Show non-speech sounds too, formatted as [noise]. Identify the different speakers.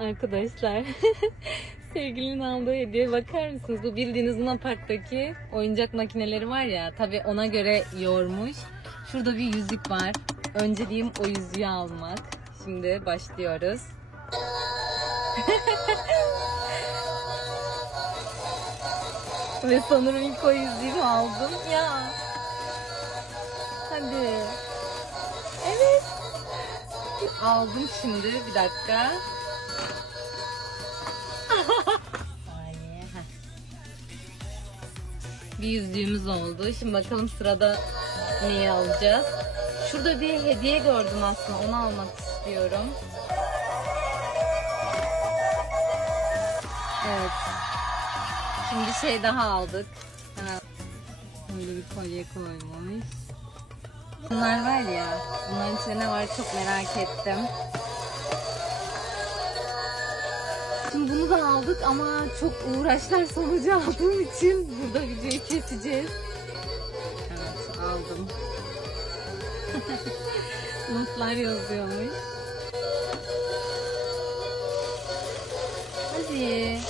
Speaker 1: Arkadaşlar [laughs] sevgilinin aldığı hediye bakar mısınız? Bu bildiğiniz Luna Park'taki oyuncak makineleri var ya tabi ona göre yormuş. Şurada bir yüzük var. Önceliğim o yüzüğü almak. Şimdi başlıyoruz. [laughs] Ve sanırım ilk o yüzüğü aldım. Ya. Hadi. Evet. Aldım şimdi. Bir dakika. Bir yüzüğümüz oldu. Şimdi bakalım sırada neyi alacağız. Şurada bir hediye gördüm aslında. Onu almak istiyorum. Evet. Şimdi bir şey daha aldık. Böyle bir kolye koymamış. Bunlar var ya, bunların içinde ne var çok merak ettim. Şimdi bunu da aldık ama çok uğraşlar sonucu aldığım için burada videoyu gideceğiz. Evet aldım. [laughs] Notlar yazıyormuş. Hadi.